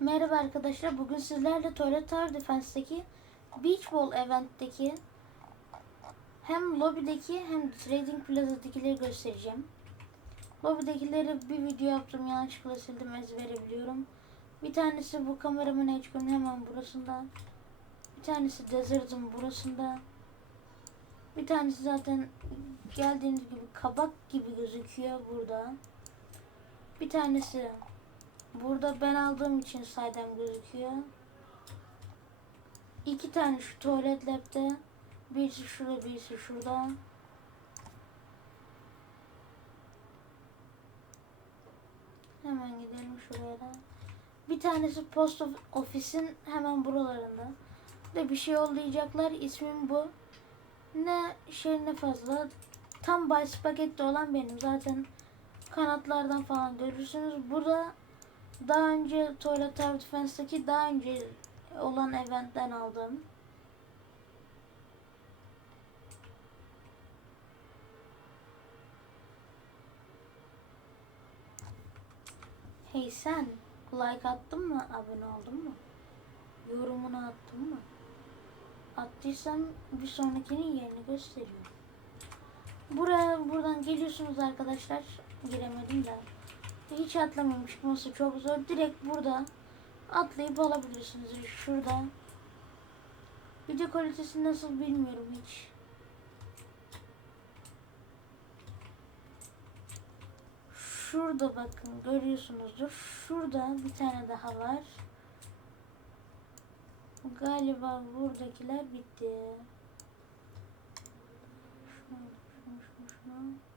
Merhaba arkadaşlar. Bugün sizlerle Toilet Tower Defense'deki Beach Ball Event'teki hem lobideki hem Trading Plaza'dakileri göstereceğim. Lobidekileri bir video yaptım. Yanlışlıkla sildim. Ezbere biliyorum. Bir tanesi bu kameraman HQ'nun hemen burasında. Bir tanesi Desert'ın burasında. Bir tanesi zaten geldiğiniz gibi kabak gibi gözüküyor burada. Bir tanesi Burada ben aldığım için saydam gözüküyor. İki tane şu tuvalet lab'de. Birisi şurada, birisi şurada. Hemen gidelim şuraya da. Bir tanesi post of- ofisin hemen buralarında. De bir şey yollayacaklar. İsmim bu. Ne şey ne fazla. Tam Bay Spaghetti olan benim. Zaten kanatlardan falan görürsünüz. Burada daha önce Toilet Tower Defense'daki daha önce olan eventten aldım. Hey sen, like attın mı? Abone oldun mu? Yorumunu attın mı? Attıysan bir sonrakinin yerini gösteriyorum. Buraya buradan geliyorsunuz arkadaşlar. Giremedim de. Hiç atlamıyorum çıkması çok zor. Direkt burada atlayıp alabilirsiniz. Şurada. Video kalitesi nasıl bilmiyorum hiç. Şurada bakın görüyorsunuzdur. Şurada bir tane daha var. Galiba buradakiler bitti. Şunu, şunu, şunu, şunu.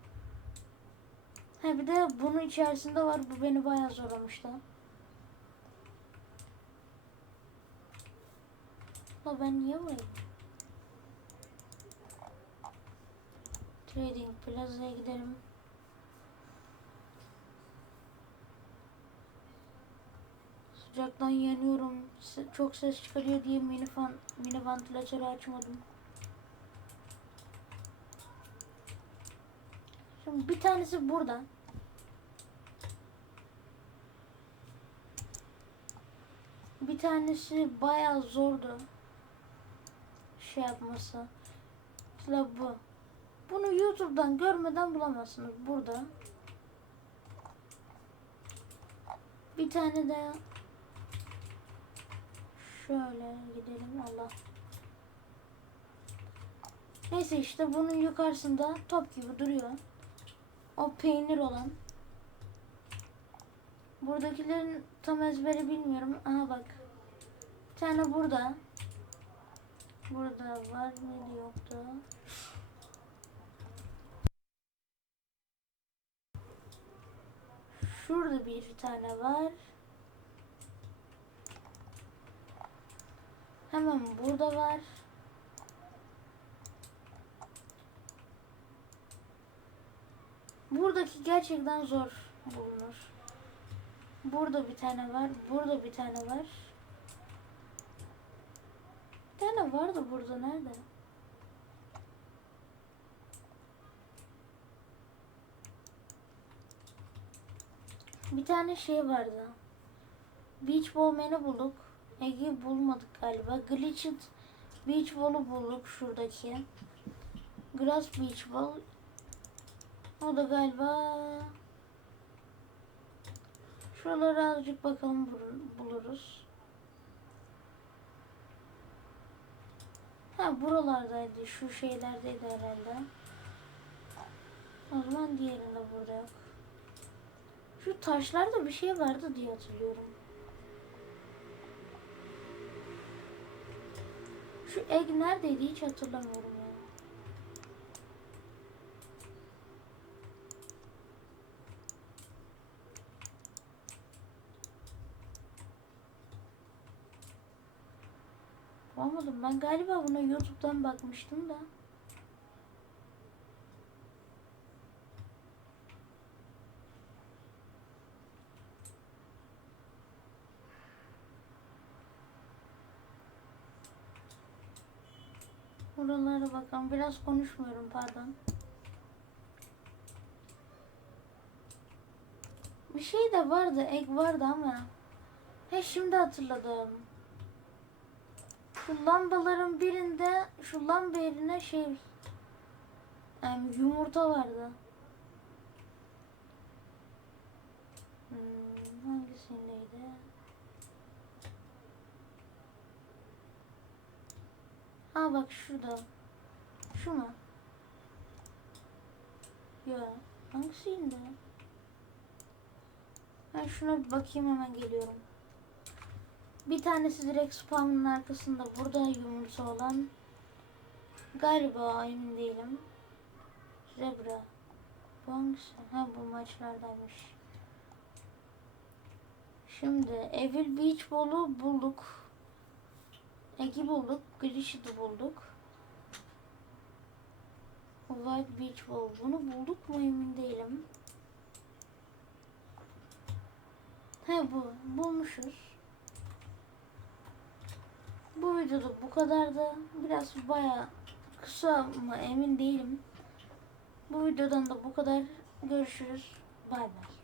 Ha bir de bunun içerisinde var. Bu beni bayağı zorlamıştı. La ben niye buraya? Trading Plaza'ya gidelim. Sıcaktan yanıyorum. Çok ses çıkarıyor diye mini fan, mini vantilatörü açmadım. Şimdi bir tanesi burada. Bir tanesi bayağı zordu. Şey yapması. Mesela bu. Bunu YouTube'dan görmeden bulamazsınız. Burada. Bir tane de şöyle gidelim Allah. Neyse işte bunun yukarısında top gibi duruyor. O peynir olan. Buradakilerin tam ezberi bilmiyorum. Aha bak. Bir tane burada. Burada var mıydı yoktu. Şurada bir tane var. Hemen burada var. Buradaki gerçekten zor bulunur. Burada bir tane var. Burada bir tane var. Bir tane vardı burada. Nerede? Bir tane şey vardı. Beach Ball Man'i bulduk. Ege bulmadık galiba. Glitched Beach Ball'u bulduk şuradaki. Grass Beach Ball. O da galiba şuraları azıcık bakalım bul- buluruz. Ha buralardaydı. Şu şeylerdeydi herhalde. O zaman diğerinde burada yok. Şu taşlarda bir şey vardı diye hatırlıyorum. Şu egg neredeydi hiç hatırlamıyorum ya. Bulamadım. Ben galiba buna YouTube'dan bakmıştım da. Buralara bakalım. Biraz konuşmuyorum pardon. Bir şey de vardı. Ek vardı ama. He şimdi hatırladım. Şu lambaların birinde şu lamba yerine şey em, yumurta vardı. Hmm, hangisindeydi? Ha bak şurada. Şu mu? Ya hangisiydi? Ben şuna bir bakayım hemen geliyorum. Bir tanesi direkt spamın arkasında. Burada yumurta olan. Galiba emin değilim. Zebra. Bu hangisi? Ha bu maçlardaymış. Şimdi Evil Beach Ball'u bulduk. Egi bulduk. Glitch'i bulduk. White Beach Ball. Bunu bulduk mu emin değilim. He bu. Bulmuşuz. Videoda bu kadar da biraz baya kısa mı emin değilim. Bu videodan da bu kadar. Görüşürüz. Bay bay.